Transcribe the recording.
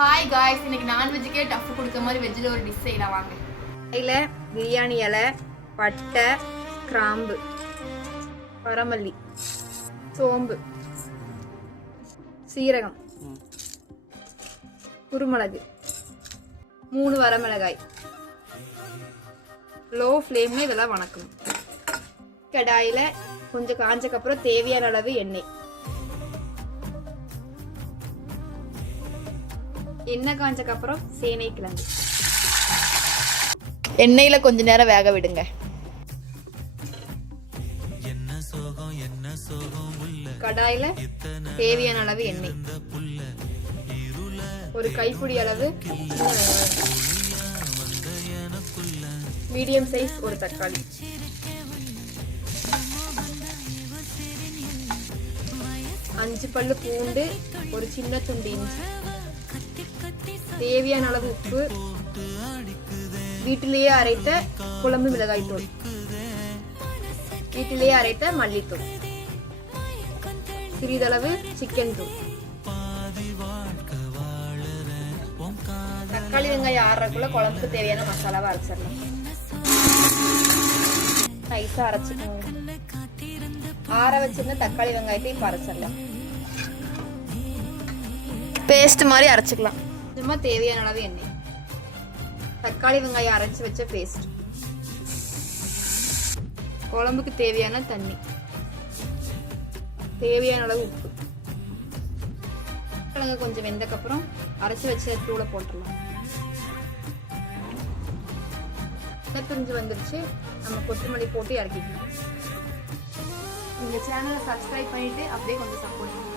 Hi guys, இன்னைக்கு நான்வெஜ்ஜுக்கே tough கொடுக்க மாதிரி வெஜ்ஜில் ஒரு டிஷ் செய்யலாம் வாங்க. இதில் பிரியாணி இலை, பட்டை, கிராம்பு, வரமல்லி, சோம்பு, சீரகம், குருமிளகு, 3 வரமிளகாய். லோ ஃப்ளேமில் இதெல்லாம் வணக்கணும். கடாயில் கொஞ்சம் காஞ்சக்கப்புறம் தேவையான அளவு எண்ணெய். எண்ணெய் காஞ்சக்கப்புறம் சேனை கிழங்கு எண்ணெயில் கொஞ்ச நேரம் வேக விடுங்க. கடாயில் தேவையான அளவு எண்ணெய், ஒரு கைப்பிடி அளவு மீடியம் சைஸ் ஒரு தக்காளி, அஞ்சு பல்லு பூண்டு, ஒரு சின்ன துண்டு இஞ்சி, தேவையான அளவு உப்பு, வீட்டிலேயே அரைத்த குழம்பு மிளகாய் தூள், வீட்டிலேயே அரைத்த மல்லித்தூள், சிறிதளவு சிக்கன் தூள். தக்காளி வெங்காயம் ஆறக்குள்ள குழம்புக்கு தேவையான மசாலாவை அரைச்சிடலாம். நைஸா அரைச்சிக்கணும். ஆற வச்சிருந்த தக்காளி வெங்காயத்தை இப்ப அரைச்சிடலாம். பேஸ்ட் மாதிரி அரைச்சிக்கலாம். சும்மா தேவையான அளவு எண்ணெய், தக்காளி வெங்காயம் அரைச்சி வச்ச பேஸ்ட், குழம்புக்கு தேவையான தண்ணி, தேவையான அளவு உப்பு. கிழங்கு கொஞ்சம் வெந்தக்கப்புறம் அரைச்சி வச்ச தூளை போட்டுடலாம். பிரிஞ்சு வந்துருச்சு. நம்ம கொத்தமல்லி போட்டு இறக்கிக்கலாம். இந்த சேனலை சப்ஸ்கிரைப் பண்ணிட்டு அப்படியே கொஞ்சம் சப்போர்ட் பண்ணுங்க.